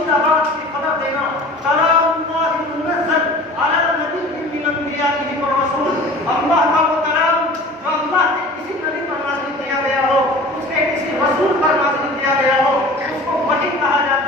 پوشیدہ بات کی خبر دینا. کلام اللہ منزل علی نبی من انبیائہ والرسول. اللہ کا وہ کلام جو اللہ کے کسی نبی پر نازل کیا گیا ہو, اس کے کسی رسول پر نازل کیا گیا ہو, اس کو وحی کہا جاتا ہے.